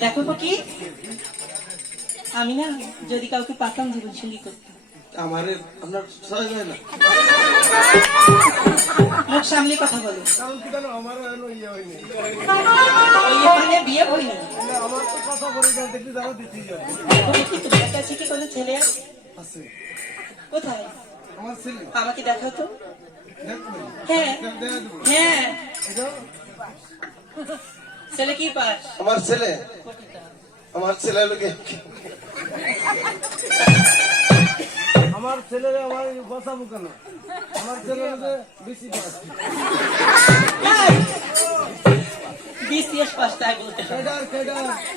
দেখো কি? আমি না যদি কাউকে পাতাম জীবন সঙ্গী করতাম। আমার আপনার সহজ হয় না? মুখ সামনে কথা বলো। কারণ আমার এখনও ইয়ে এখানে বিয়ে হয়নি। না, আমার তো কথা বলে যাও দেখবি যাব যাবে তোমার কাছে কি কোনো ছেলে আছে? কোথায়? আমার ছেলে? আমাকে দেখাও তো। হ্যাঁ। দেখ- দেখা। হ্যাঁ। ছেলে কি পাস? আমার ছেলে। আমার ছেলে লোকে আমার ছেলেরা আমার বসাবো কেন আমার ছেলে বেশি বিসিএস পাস তাই বলতে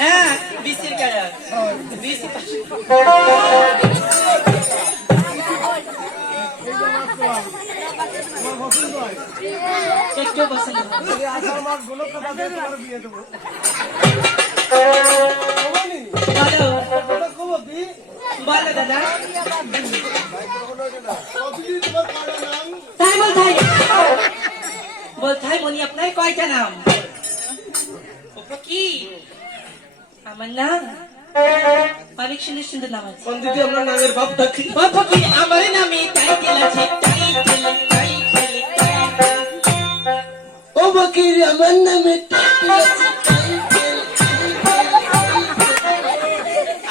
হ্যাঁ। বিসির ক্যাডার। BC pass. পছন্দ হয়। বলো তাই মনি আপনার কয়টা নাম কি আমার নাম অনেক সুন্দর সুন্দর নাম আছে আমার নামে টাইটেল আছে বকির আমার নামে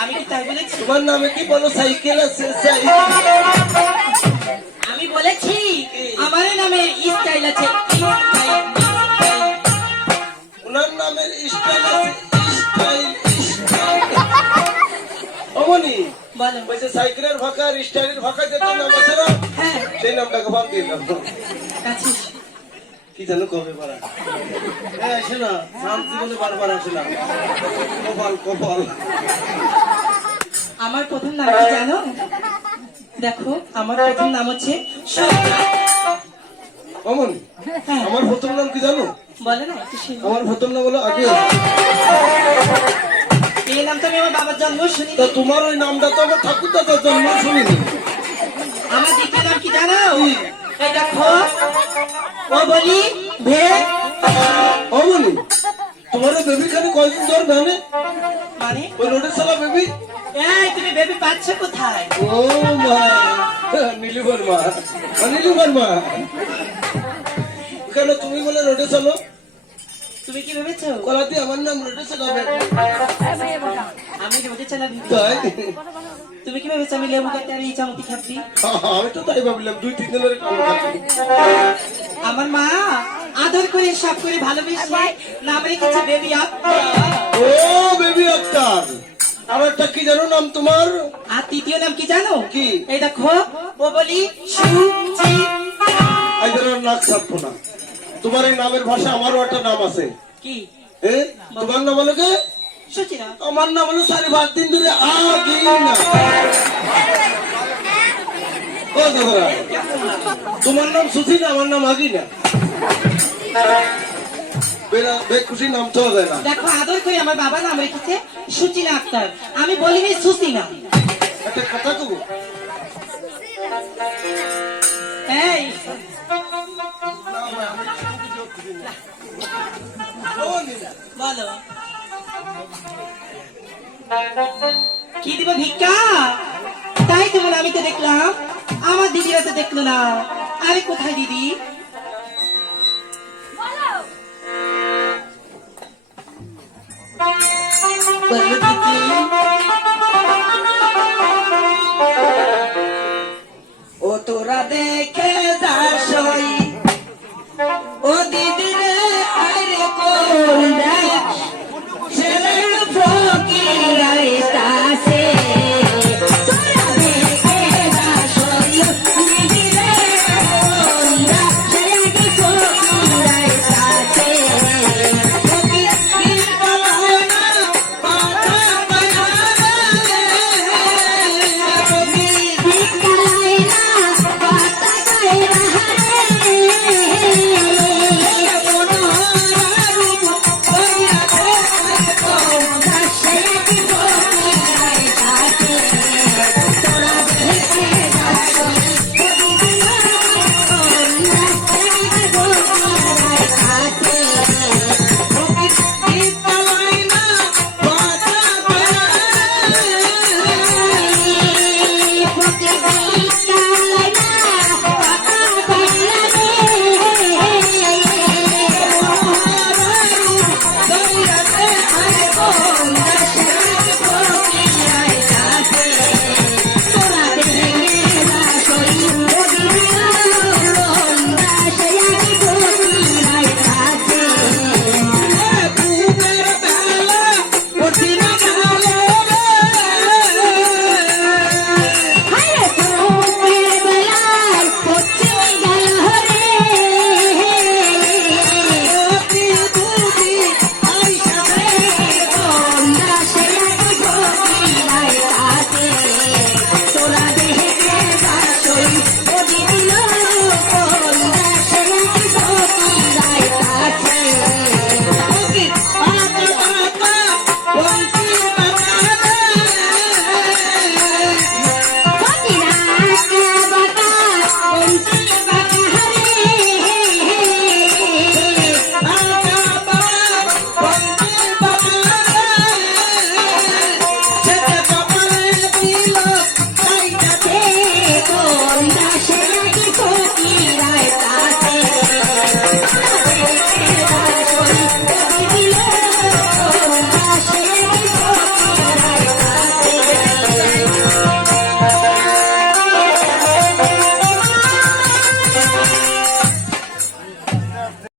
আমি কি তাই বলেছি? তোমার নামে কি বলো? সাইকেল আছে সাইকেল। আমি বলেছি আমার নামে স্টাইল আছে। ওনার নামের স্টাইল আছে স্টাইল অমনি সাইকেলের আর স্টাইলের ফাঁকা যে নাম আছে না হ্যাঁ। সেই নামটাকে বাদ আছিস কি জানো কবে পারা? হ্যাঁ আসে না নাম জীবনে বারবার আসে না কপাল কপাল। আমার প্রথম নাম কি জানো? দেখো আমার প্রথম নাম হচ্ছে। হ্যাঁ। আমার প্রথম নাম কি জানো? বলে না আমার প্রথম নাম হলো আগে। এই নাম তো আমি আমার বাবার জন্ম শুনি তা তোমার ওই নামটা তো আমার ঠাকুর দাদার জন্ম শুনিনি। আমার দ্বিতীয় নাম কি জানো? এই দেখো ও বলি ভে তোমার বেবি খানে কয়দিন ধর ভ্যানে মানে? ওই রোডের সালা বেবি? এই তুমি বেবি পাচ্ছ কোথায়? ও মা নীলিমার মা আ, নীলিমার মা। কেন তুমি বলে রোডে চলো তুমি কি ভেবেছো? কলাতে আমার নাম রোডে চালাবে আমি তাই? তুমি কি ভেবেছো আমি লেবু কাটতে আর এই চামতি খাবি আমি তো তাই ভাবলাম দুই তিন খাচ্ছি আমার মা আদর করে সব করে ভালোবেসে নাম রেখেছে বেবি আপ্পা ও বেবি আক্তার। আর একটা কি জানো নাম তোমার? আর তৃতীয় নাম কি জানো? কি? এই দেখো ও বলি সুচি আইদের নাক ছাপবো না। তোমার এই নামের ভাষা আমারও একটা নাম আছে। কি? তোমার নাম হলো কে? আমার নাম হলো সাড়ে পাঁচ দিন ধরে দাদা তোমার নাম আমার তো না। দেখো আদর করে আমার বাবা নাম রেখেছে সুচিনা আক্তার। আমি বলিনি সুচিনা একটা কথা তো এই বলো। কি দিব ভিক্ষা? তাই তো আমি তো দেখলাম আমার দিদিরা তো দেখল না। আরে কোথায় দিদি? বলো। Gloria a